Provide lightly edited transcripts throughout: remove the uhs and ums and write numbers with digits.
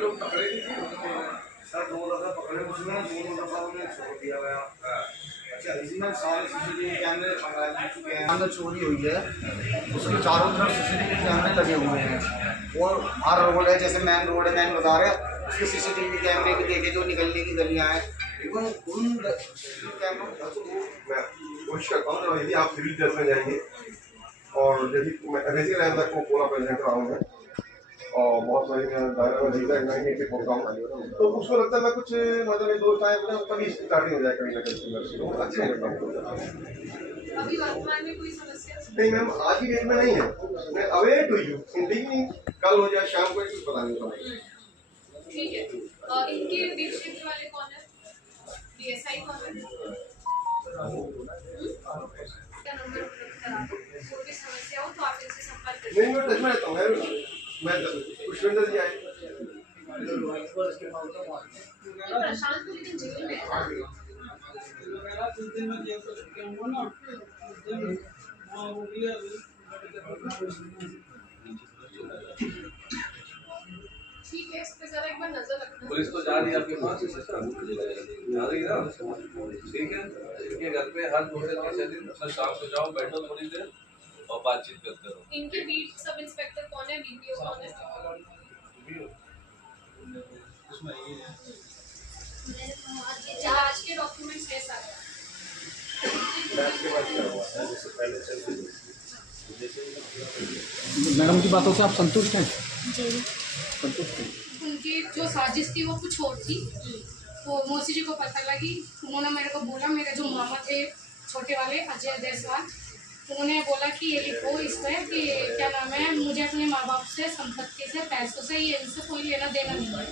लोग पकड़े नहीं थे सर 2 दफा पकड़े उसमें 2 दफा उन्हें छोड़ दिया गया। अच्छा इसमें सारे सीसीटीवी कैमरे लगा चुके हैं। अंदर चोरी हुई है उसके चारों तरफ सीसीटीवी कैमरे लगे हुए हैं और हर रोड है जैसे मेन रोड है मैन बता रहे उसके सीसीटीवी कैमरे भी देखे जो निकलने की गलियां हैं इवन उन कैमरों मैं कोशिश करता हूँ तो यदि आप सिविल ड्रेस में जाएंगे और यदि मैं रेजिंग लाइन तक को पूरा प्रेजेंट रहा हूँ और बहुत सारी प्रोग्राम तो उसको लगता है मैं कुछ मतलब दोस्त आए तभी स्टार्टिंग हो जाए कहीं ना कहीं तो अच्छा नहीं लगता। अभी वर्तमान में कोई समस्या नहीं मैम आज की डेट में नहीं है, मैं अवेयर टू यू नहीं कल हो जाए शाम को कुछ पता नहीं होता। ठीक है। इनके बीच शिफ्ट वाले कौन है? डीएसआई कौन है? क्या नंबर उपलब्ध करा दो, कोई भी समस्या हो तो आप इनसे संपर्क करिए। नहीं मैं टच में रहता हूँ मैं पुष्पेंद्र जी आए प्रशांत तो लेकिन जेल में है। ठीक है, इस पे जरा एक बार नजर रखना। पुलिस तो जा रही है आपके पास जा रही है ना, ठीक है। इनके घर पे हर 2 से 3 दिन शाम को जाओ बैठो थोड़ी देर और बातचीत करते रहो। इनके बीट सब इंस्पेक्टर कौन है? बीपीओ कौन है? आज के डॉक्यूमेंट्स है सारे। मैडम की बातों से आप संतुष्ट हैं? जी संतुष्ट हैं। उनकी जो साजिश थी वो कुछ और थी। तो मौसी जी को पता लगी, उन्होंने मेरे को बोला, मेरे जो मामा थे छोटे वाले अजय देसवाल, उन्होंने बोला कि ये लिखो इस पर कि क्या नाम है, मुझे अपने माँ बाप से संपत्ति से पैसों से ये इनसे कोई लेना देना नहीं है।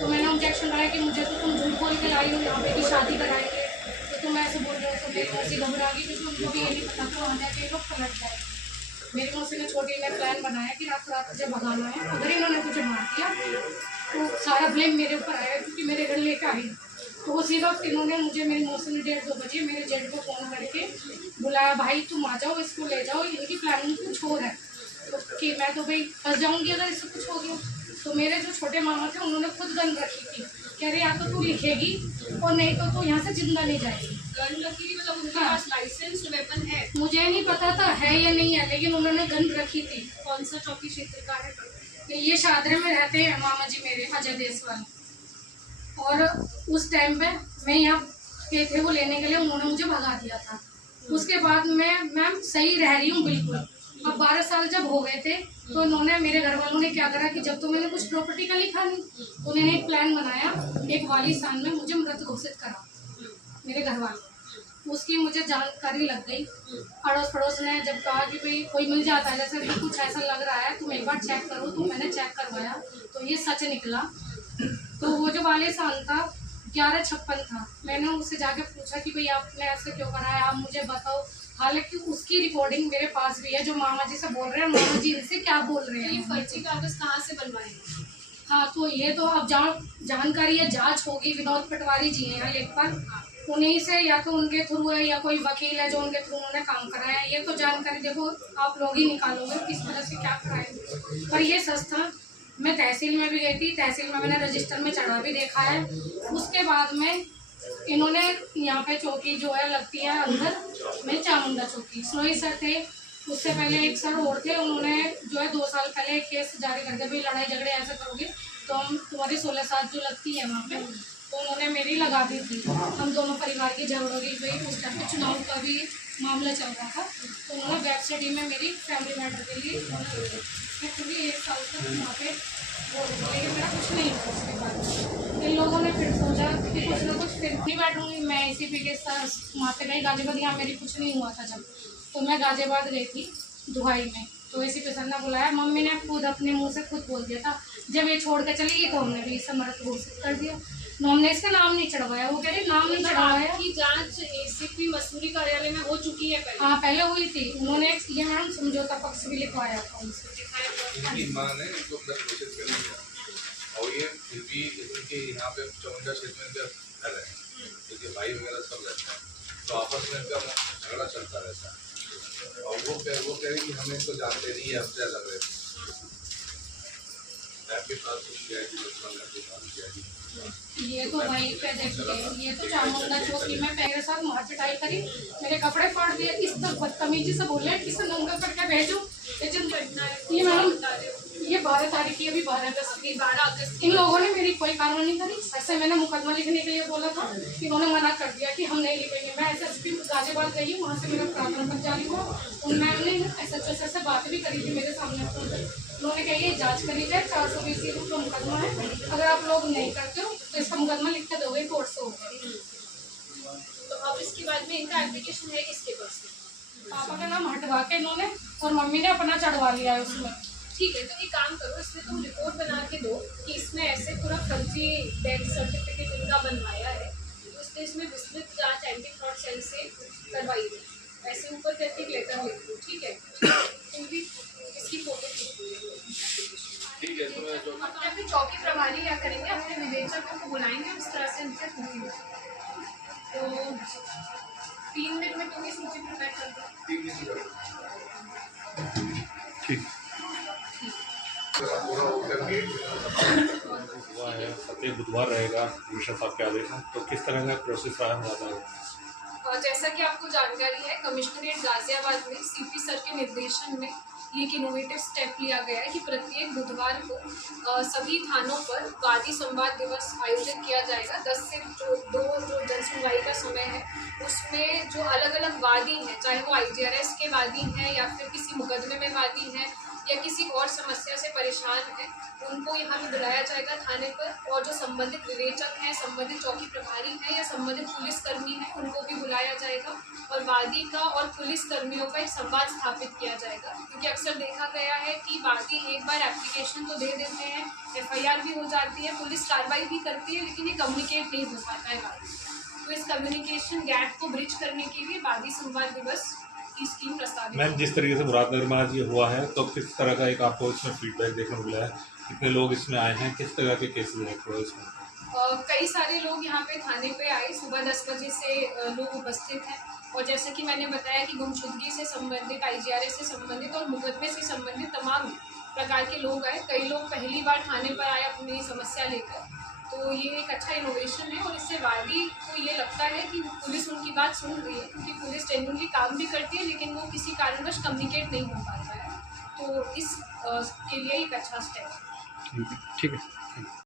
तो मैंने ऑब्जेक्शन कराया कि मुझे तो तुम झूठ बोल के लाई हो यहाँ पे की शादी कराएंगे, तो तुम ऐसे बोल रहे हो। तो मेरी मौसी घबरा गई क्योंकि उनको भी ये नहीं पता था वहाँ जाके लोग पलट जाए। मेरी मौसी ने छोटी ने प्लान बनाया कि रात रात मुझे भगाना है, अगर इन्होंने मुझे मार दिया तो सारा ब्लेम मेरे ऊपर आएगा क्योंकि मेरे घर लेकर आई। तो उसी वक्त इन्होंने मुझे, मेरी मौसी ने 1:30-2 बजे मेरे जेठ को फ़ोन करके बुलाया, भाई तुम आ जाओ, इसको ले जाओ, इनकी प्लानिंग कुछ और है। तो कि मैं तो भाई फंस जाऊँगी अगर इससे कुछ हो गया। तो मेरे जो छोटे मामा थे उन्होंने खुद गन रखी थी, कह रहे या तो तू लिखेगी और नहीं तो तू यहाँ से जिंदा नहीं जाएगी। गन रखी थी मतलब उनके पास लाइसेंस वेपन है? मुझे नहीं पता था है या नहीं है, लेकिन उन्होंने गन रखी थी। कौन सा चौकी क्षेत्र का है? ये शादरे में रहते हैं मामा जी मेरे, अजय देसवाल। और उस टाइम पे मैं यहाँ के थे वो लेने के लिए, उन्होंने मुझे भगा दिया था। उसके बाद मैं सही रह रही हूँ बिल्कुल। अब 12 साल जब हो गए थे तो इन्होंने, मेरे घर वालों ने क्या करा कि जब तो मैंने कुछ प्रॉपर्टी का लिखा नहीं, तो उन्होंने एक प्लान बनाया, एक वालिस्तान में मुझे मृत घोषित करा मेरे घर वालों। उसकी मुझे जानकारी लग गई। अड़ोस पड़ोस ने जब कहा कि भाई कोई मिल जाता है, जैसे भी कुछ ऐसा लग रहा है तुम एक बार चेक करो, तो मैंने चेक करवाया तो ये सच निकला। तो वो जो वालिस्तान था 1156 था। मैंने उससे जाके पूछा कि भाई आपने ऐसे क्यों करा है, आप मुझे बताओ। हालांकि उसकी रिकॉर्डिंग मेरे पास भी है, जो मामा जी से बोल रहे हैं, मामा जी इनसे क्या बोल रहे हैं। ये फर्जी कागज कहाँ से बनवाएंगे? हाँ तो ये तो अब जानकारी या जांच होगी। विनोद पटवारी जी हैं यहाँ लेखपाल, उन्हीं से या तो उनके थ्रू है या कोई वकील है जो उनके थ्रू उन्होंने काम कराया है। ये तो जानकारी देखो आप लोग ही निकालोगे किस तरह से क्या कराएंगे। पर ये सच था। मैं तहसील में भी गई थी, तहसील में मैंने रजिस्टर में चढ़ा भी देखा है। उसके बाद में इन्होंने यहाँ पे चौकी जो है लगती है अंदर में, चामुंडा चौकी, सोई सर थे, उससे पहले एक सर और थे, उन्होंने जो है 2 साल पहले केस जारी कर दिया, भाई लड़ाई झगड़े ऐसे करोगे तो हम तुम्हारी 16/7 जो लगती है वहाँ पे, तो उन्होंने मेरी लगा दी थी। हम दोनों परिवार की झगड़ हो गई भाई, उस टाइम पे चुनाव का भी मामला चल रहा था, तो उन्होंने वेबसाइट में मेरी फैमिली मैटर के लिए एक्चुअली 1 साल तक वहाँ पे लेकिन मेरा कुछ नहीं हुआ। उसके बाद इन लोगों ने फिर सोचा कि कुछ ना कुछ फिर नहीं बैठूंगी मैं इसी पे के साथ वहाँ पे गई गाजियाबाद। यहाँ मेरी कुछ नहीं हुआ था जब, तो मैं गाजियाबाद गई थी दुहाई में, तो इसी पे सर ने बुलाया। मम्मी ने खुद अपने मुँह से खुद बोल दिया था, जब ये छोड़ के चली गई तो हमने भी इसे मृत घोषित कर दिया। हमने इसका नाम नहीं चढ़वाया, वो कह रही नाम नहीं चढ़वाया। की जांच एसीपी मसूरी कार्यालय में हो चुकी है पहले? हाँ पहले हुई थी। उन्होंने ये मैडम समझौता पक्ष भी लिखवाया था उनसे। इनकी मां ने इनको मृत घोषित कर दिया और ये फिर भी इनके यहाँ पे चामुंडा क्षेत्र में इनका घर है, इनके भाई वगैरह सब रहते हैं, तो आपस में इनका झगड़ा चलता रहता है। और वो कह रही कि हमें इनको जानते नहीं है, हमसे अलग रहते हैं, लैब के साथ कुछ किया है कि लैब के साथ किया है। ये तो वहीं पे देखिए, ये तो चामुंडा चौकी में मेरे साथ मारपिटाई करी, मेरे कपड़े फाड़ दिए, इस तक बदतमीजी से बोले किसे नंगा करके भेजो। ये मैडम ये 12 तारीख की, अभी 12 अगस्त इन लोगों ने मेरी कोई कार्रवाई नहीं करी। ऐसे मैंने मुकदमा लिखने के लिए बोला था, इन्होंने मना कर दिया कि हम नहीं लिखेंगे। मैं SSP गाजियाबाद गई, वहाँ से मेरा प्रार्थना पत्र जारी हुआ। उन मैम ने SHO से बात भी करी थी मेरे सामने फोन पर। उन्होंने कही ये जांच करी जाए, 420 का मुकदमा है, अगर आप लोग नहीं करते हो तो इसका मुकदमा लिख के दोगे कोर्ट से होगा। तो अब इसके बाद में इनका एप्लीकेशन है किसके पास? पापा का नाम हटवा के इन्होंने और मम्मी ने अपना चढ़वा लिया है उसमें। ठीक है, तो एक काम करो, इसमें तुम रिपोर्ट बना के दो कि इसमें ऐसे पूरा फर्जी डेथ सर्टिफिकेट इनका बनवाया है, तो इसलिए इसमें विस्तृत जांच एंटी फ्रॉड सेल से करवाई गई। ऐसे ऊपर करके एक लेटर लिख दो, ठीक है? तुम भी इसकी फोटो खींच दो। ठीक है, तो मैं जो अपने चौकी प्रभारी क्या करेंगे, अपने विवेचक को बुलाएंगे, इस तरह से इनसे पूछेंगे। तो 3 दिन में तुम ये सूची प्रिपेयर कर दो। ठीक पूरा होकर गेट हुआ है। प्रत्येक बुधवार रहेगा कमिश्नर साहब के आदेश में, तो किस तरह का प्रोसेस रहा है? और जैसा कि आपको जानकारी है, कमिश्नरेट गाजियाबाद में CP सर के निर्देशन में ये एक इनोवेटिव स्टेप लिया गया है कि प्रत्येक बुधवार को सभी थानों पर वादी संवाद दिवस आयोजित किया जाएगा। 10 से 2 जो जनसुनवाई का समय है, उसमें जो अलग अलग वादी हैं, चाहे वो IGRS के वादी हैं या फिर किसी मुकदमे में वादी हैं या किसी और समस्या से परेशान हैं, उनको यहाँ पे बुलाया जाएगा थाने पर। और जो संबंधित विवेचक हैं, संबंधित चौकी प्रभारी हैं या संबंधित पुलिसकर्मी हैं, उनको भी बुलाया जाएगा और वादी का और पुलिस कर्मियों का एक संवाद स्थापित किया जाएगा। क्योंकि अक्सर देखा गया है कि वादी एक बार एप्लीकेशन तो दे देते हैं, FIR भी हो जाती है, पुलिस कार्रवाई भी करती है, लेकिन ये कम्युनिकेट नहीं हो पाता है वादी। तो इस कम्युनिकेशन गैप को ब्रिज करने के लिए वादी संवाद दिवस की स्कीम प्रस्तावित मैम, जिस तरीके से मुरादनगर में आज ये हुआ है, तो किस तरह का एक आपको इसमें फीडबैक देखने को मिला है? कितने लोग इसमें आए हैं, किस तरह के केसेस हैं इसमें? कई सारे लोग यहाँ पे थाने पे आए, सुबह 10 बजे से लोग उपस्थित हैं। और जैसे कि मैंने बताया कि गुमशुदगी से संबंधित, IGRS से संबंधित और मुकदमे से संबंधित तमाम प्रकार के लोग आए। कई लोग पहली बार थाने पर आए अपनी समस्या लेकर। तो ये एक अच्छा इनोवेशन है और इससे वादी को ये लगता है कि पुलिस उनकी बात सुन रही है, क्योंकि पुलिस जेन्युइनली काम भी करती है, लेकिन वो किसी कारणवश कम्युनिकेट नहीं हो पाता है। तो इस के लिए एक अच्छा स्टेप है। ठीक है।